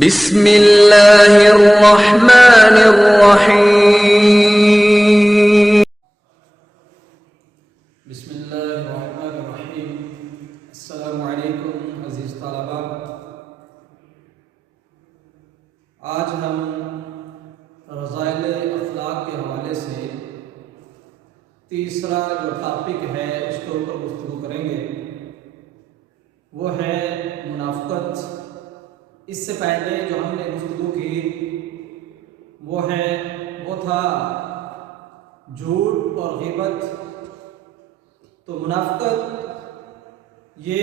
بسم اللہ الرحمن الرحیم بسم اللہ الرحمن الرحیم۔ السلام علیکم عزیز طلباء، آج ہم رذائل اخلاق کے حوالے سے تیسرا جو ٹاپک ہے اس کے اوپر گفتگو کریں گے، وہ ہے منافقت۔ اس سے پہلے جو ہم نے گفتگو کی وہ تھا جھوٹ اور غیبت۔ تو منافقت یہ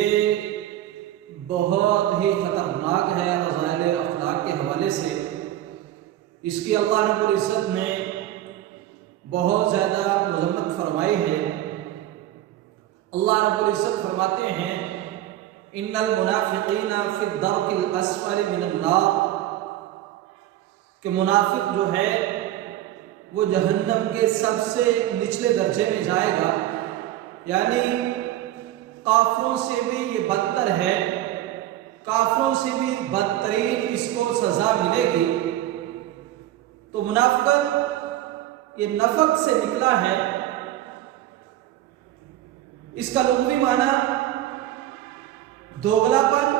بہت ہی خطرناک ہے رذائل اخلاق کے حوالے سے۔ اس کی اللہ رب العزت نے بہت زیادہ مذمت فرمائی ہے۔ اللہ رب العزت فرماتے ہیں ان المنافقین فی الدرک الاسفل من النار، کہ منافق جو ہے وہ جہنم کے سب سے نچلے درجے میں جائے گا، یعنی کافروں سے بھی یہ بدتر ہے، کافروں سے بھی بدترین اس کو سزا ملے گی۔ تو منافقت یہ نفق سے نکلا ہے۔ اس کا لغوی معنی دوغلا پن،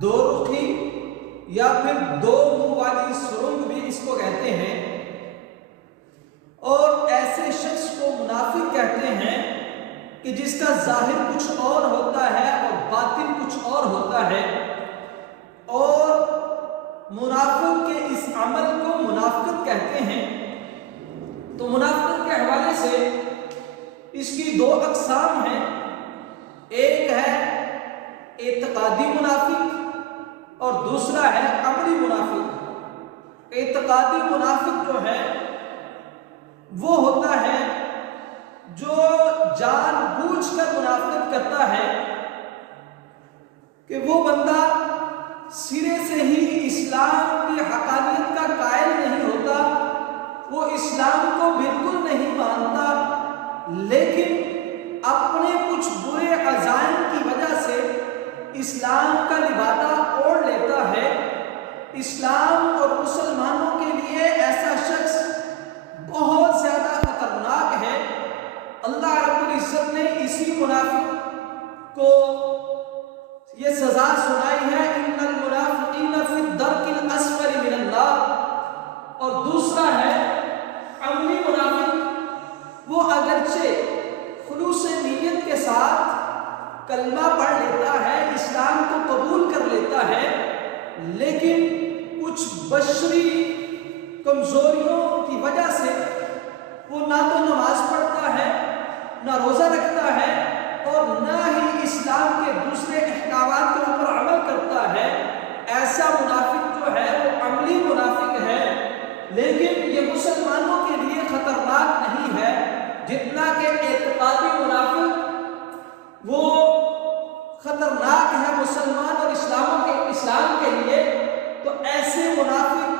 دو رخی یا پھر دو منہ والی سرنگ بھی اس کو کہتے ہیں، اور ایسے شخص کو منافق کہتے ہیں کہ جس کا ظاہر کچھ اور ہوتا ہے اور باطن کچھ اور ہوتا ہے، اور منافق کے اس عمل کو منافقت کہتے ہیں۔ تو منافقت کے حوالے سے اس کی دو اقسام ہیں، ایک ہے اعتقادی منافق اور دوسرا ہے عملی منافق۔ اعتقادی منافق جو ہے وہ ہوتا ہے جو جان بوجھ کر منافقت کرتا ہے، کہ وہ بندہ سرے سے ہی اسلام کی حقانیت کا قائل نہیں ہوتا، وہ اسلام کو بالکل نہیں مانتا، لیکن اپنے کچھ برے عزائم کی وجہ سے اسلام کا لبادہ اوڑھ لیتا ہے۔ اسلام اور مسلمانوں کے لیے ایسا شخص بہت زیادہ خطرناک ہے۔ اللہ رب العزت نے اسی منافق کو یہ سزا سنائی ہے ان المنافقین فی الدرک الاسفل من النار۔ اور دوسرا ہے عملی منافق، وہ اگرچہ خلوص نیت کے ساتھ کلمہ پڑھ لیتا ہے، اسلام کو قبول کر لیتا ہے، لیکن کچھ بشری کمزوریوں کی وجہ سے وہ نہ تو نماز پڑھتا ہے، نہ روزہ رکھتا ہے، اور نہ ہی اسلام کے دوسرے احکامات کے اوپر عمل کرتا ہے۔ ایسا منافق جو ہے وہ عملی منافق ہے، لیکن یہ مسلمانوں کے لیے خطرناک نہیں ہے جتنا کہ اعتقادی منافق وہ خطرناک ہے مسلمان اور اسلام کے لیے۔ تو ایسے منافق،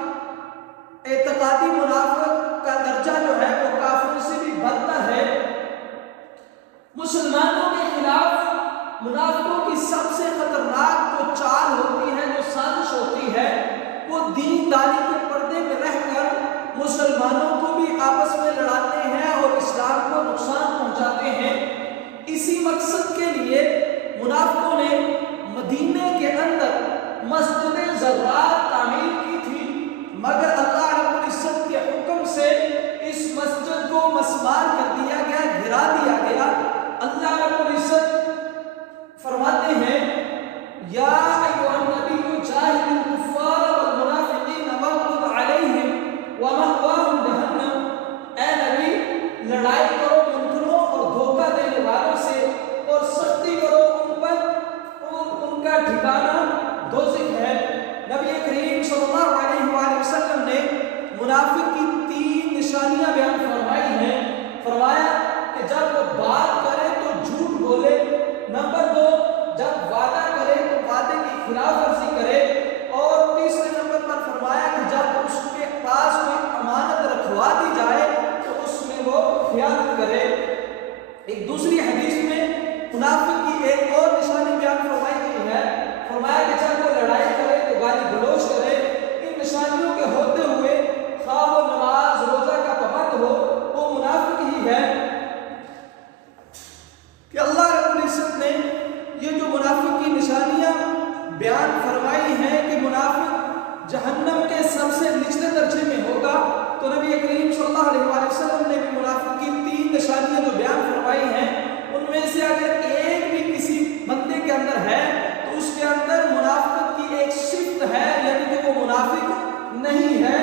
اعتقادی منافق کا درجہ جو ہے وہ کافروں سے بھی بدتر ہے۔ مسلمانوں کے خلاف منافقوں کی سب سے خطرناک جو چال ہوتی ہے، جو سازش ہوتی ہے، وہ دینداری کے پردے میں رہ کر مسلمانوں کو بھی آپس میں لڑاتے ہیں اور اسلام کو نقصان پہنچاتے ہیں۔ اسی مقصد کے لیے منافقوں نے مدینے کے اندر مسجد زرار تعمیر کی تھی، مگر اللہ رب العزت کے حکم سے اس مسجد کو مسمار کر دیا گیا، گرا دیا گیا۔ اللہ رب العزت فرماتے ہیں یا ایھا النبی جاہد الکفار والمنافقین واغلظ علیہم ومأواہم جہنم، اے نبی لڑائی کرو منکروں اور دھوکہ دینے والوں سے، اور سختی کرو ان پر، اور ان کا ٹھکانہ دوزخ ہے۔ نبی کریم صلی اللہ علیہ وآلہ وسلم نے منافق کی 3 نشانیاں بیان فرمائی ہیں۔ فرمایا کہ جب وہ بات کرے تو جھوٹ بولے، نمبر 2 جب وعدہ کرے تو وعدے کی خلاف ورزی کرے، اور تیسرے نمبر پر فرمایا کہ جب اس کے پاس کوئی امانت رکھوا دی جائے تو اس میں وہ خیانت کرے۔ ایک دوسری حدیث میں منافق کی ایک اور نشانی بیان فرمائی گئی ہے، فرمایا کہ جب وہ لڑائی کرے تو گالی گلوچ نہیں ہے۔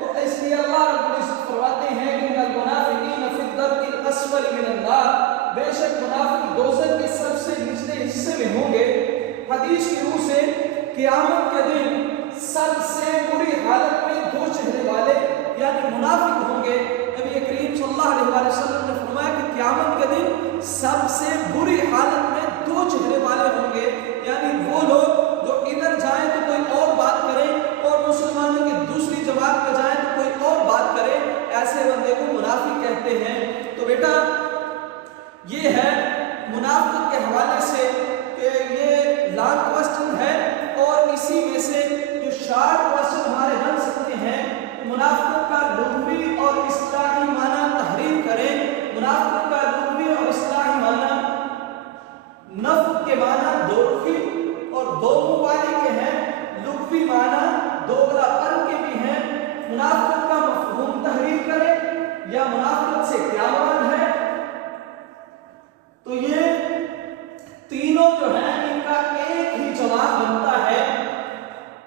تو اس لیے اللہ رب العزت فرماتے ہیں کہ ان المنافقین فی الدرک الاسفل من النار، بے شک منافق دوزخ کے سب سے نچلے حصے میں ہوں گے۔ حدیث کی روح سے قیامت کے دن سب سے بری حالت میں دو چہرے والے یعنی منافق ہوں گے۔ نبی کریم صلی اللہ علیہ وسلم نے فرمایا کہ قیامت کے دن سب سے بری حالت میں دو چہرے والے ہوں گے، یعنی وہ لوگ جو ادھر جائیں تو کوئی اور بات کریں اور مسلمانوں کی دوسری جماعت پہ جائیں تو کوئی اور بات کرے، ایسے بندے کو منافق کہتے ہیں۔ تو بیٹا یہ ہے منافق کے حوالے سے کہ یہ لانگ کوسچن ہے، اور اسی میں سے جو شارٹ کوسچن ہمارے بن سکتے ہیں، منافق کا لغوی اور اصطلاحی معنی تحریر کریں۔ منافق کا لغوی اور اصطلاحی معنی نفق کے معنی دوزخی اور دو مبالغے کے ہیں، لغوی معنی دوگلا پن کے بھی ہیں۔ منافق کا مفہوم تحریر کریں یا منافق سے کیا مراد ہے، تو یہ تینوں جو ہیں ان کا ایک ہی جواب بنتا ہے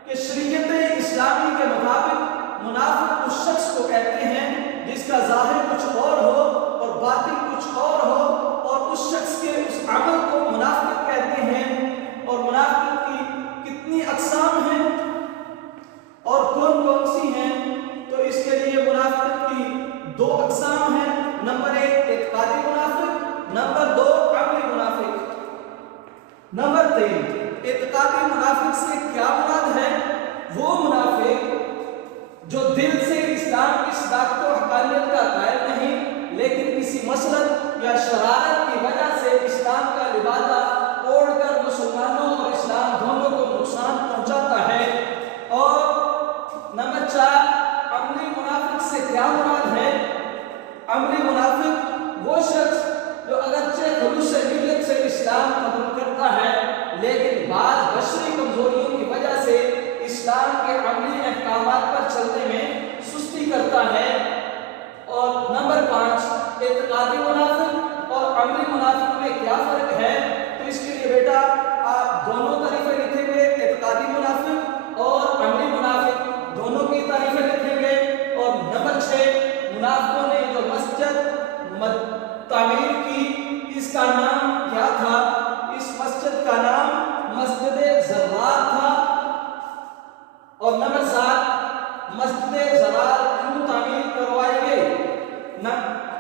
کہ شریعت اسلامی کے مطابق منافق اس شخص کو کہتے ہیں جس کا ظاہر کچھ اور ہو اور باطن کچھ اور ہو، اور اس شخص کے اس عمل کو منافق کہتے ہیں۔ اور منافق کی کتنی اقسام ہیں اور کون کون سی ہیں، تو اس کے لیے منافق کی دو اقسام ہیں۔ نمبر ایک اعتقادی منافق، نمبر دو عملی منافق۔ نمبر تین اعتقادی منافق سے کیا مراد ہے؟ وہ منافق جو دل سے اسلام کی صداقت و حقانیت کا قائل نہیں، لیکن کسی مسلک یا شرارت کی وجہ سے اسلام کا لبادہ اوڑھ کر مسلمانوں اور اسلام دونوں کو نقصان پہنچاتا ہے۔ اور نمبر چار عملی منافق سے کیا مراد ہے؟ عملی منافق وہ شخص جو اگرچہ خلوص نیت سے اسلام قبول کرتا ہے، لیکن بعض بشری کمزوریوں کی وجہ سے اسلام کے عملی احکامات پر چلنے میں سستی کرتا ہے۔ اور نمبر پانچ اعتقادی منافق اور عملی منافق میں کیا فرق ہے؟ تو اس کے لیے بیٹا آپ دونوں تعریفیں لکھیں گے، اعتقادی منافق اور عملی منافق دونوں کی تعریفیں لکھیں گے۔ اور نمبر 6 منافقوں نے جو مسجد تعمیر کی، اس کا نام کیا تھا؟ اس مسجد کا نام مسجد زرار تھا۔ اور نمبر 7 مسجد زرار کیوں تعمیر کروائی گئی؟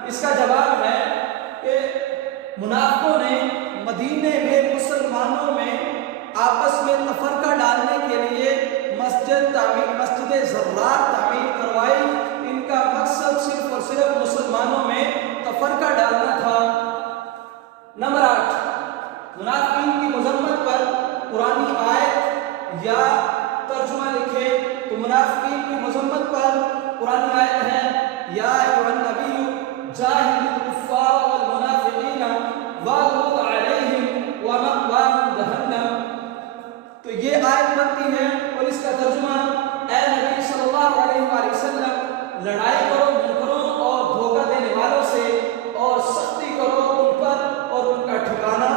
اس کا جواب ہے کہ منافقوں نے مدینے میں مسلمانوں میں آپس میں تفرقہ ڈالنے کے لیے مسجد زرار تعمیر کروائی۔ ان کا مقصد صرف اور صرف مسلمانوں میں تفرقہ ڈالنا تھا۔ نمبر 8 منافقین کی مذمت پر قرآنی آیت یا ترجمہ لکھے، تو منافقین کی مذمت پر قرآنی آیت ہے یا ایھا النبی جاہد الکفار والمنافقین واغلظ علیہم ومأواہم جہنم۔ تو یہ آیت بنتی ہے اور اس کا ترجمہ اے نبی صلی اللہ علیہ وآلہ وسلم لڑائی کرو منکروں اور دھوکہ دینے والوں سے اور سختی کرو ان پر اور ان کا ٹھکانہ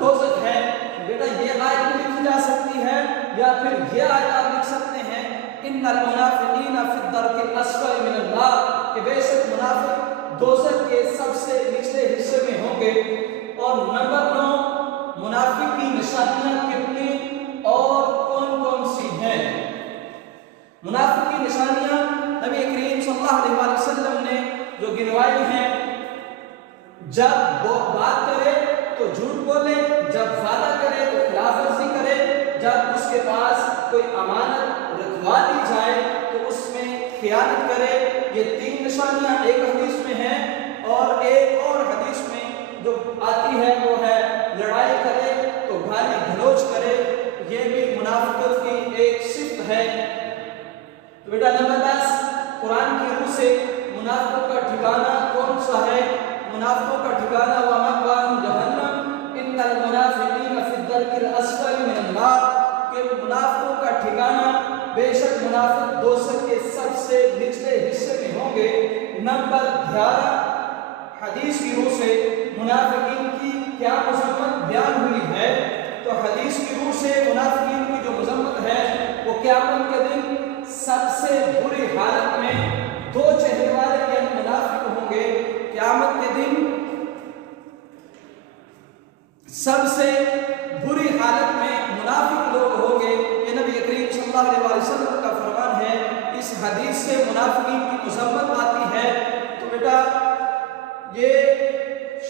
دوزخ ہے۔ بیٹا یہ آیت بھی لکھی جا سکتی ہے یا پھر یہ آیت آپ لکھ سکتے ہیں ان المنافقین فی الدرک الاسفل من النار، کہ بے شک منافق دوزخ کے سب سے نچلے حصے میں ہوں گے۔ اور نمبر 9 منافق کی نشانیاں کتنی اور کون کون سی ہیں؟ منافق کی نشانیاں نبی کریم صلی اللہ علیہ وآلہ وسلم نے جو گنوائی ہیں، جب وہ بات کرے تو جھوٹ بولے، جب وعدہ کرے تو خلاف ورزی کرے، جب اس کے پاس کوئی امانت رکھوا دی جائے تو اس میں خیانت کرے۔ یہ 3 نشانیاں ایک حدیث میں ہیں، اور ایک اور حدیث میں جو آتی ہے وہ ہے لڑائی کرے تو گالی گلوچ کرے، یہ بھی منافقت کی ایک صفت ہے۔ تو بیٹا نمبر 10 قرآن کی روح سے منافقوں کا ٹھکانہ کون سا ہے؟ منافقوں کا ٹھکانہ وَمَأْوَاهُمْ جَهَنَّمُ إِنَّ الْمُنَافِقِينَ فِي الدَّرْكِ الْأَسْفَلِ مِنَ النَّارِ، کہ منافقوں کا ٹھکانہ بے شک منافق دوزخ کے سب سے نچلے حصے میں ہوں گے۔ نمبر 11 حدیث کی روح سے منافقین کی کیا مذمت بیان ہوئی ہے؟ تو حدیث کی روح سے منافقین کی جو مذمت ہے وہ قیامت کے دن سب سے سب سے بری حالت میں منافق لوگ ہوں گے، یہ نبی کریم صلی اللہ علیہ وسلم کا فرمان ہے۔ اس حدیث سے منافقین کی مذمت آتی ہے۔ تو بیٹا یہ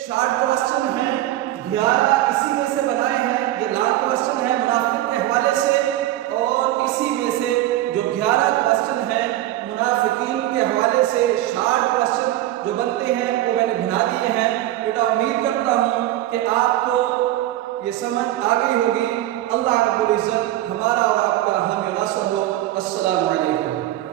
شارٹ کوسچن ہیں، 11 اسی میں سے بنائے ہیں، یہ لانگ کوسچن ہے منافق کے حوالے سے، اور اسی میں سے جو 11 کوسچن ہیں منافقین کے حوالے سے شارٹ کوسچن جو بنتے ہیں وہ میں نے بنا دیے ہیں۔ بیٹا امید کرتا ہوں کہ آپ کو یہ سمجھ آ گئی ہوگی۔ اللہ رب العزت ہمارا اور آپ کا ہمیں نصر ہو۔ السلام علیکم۔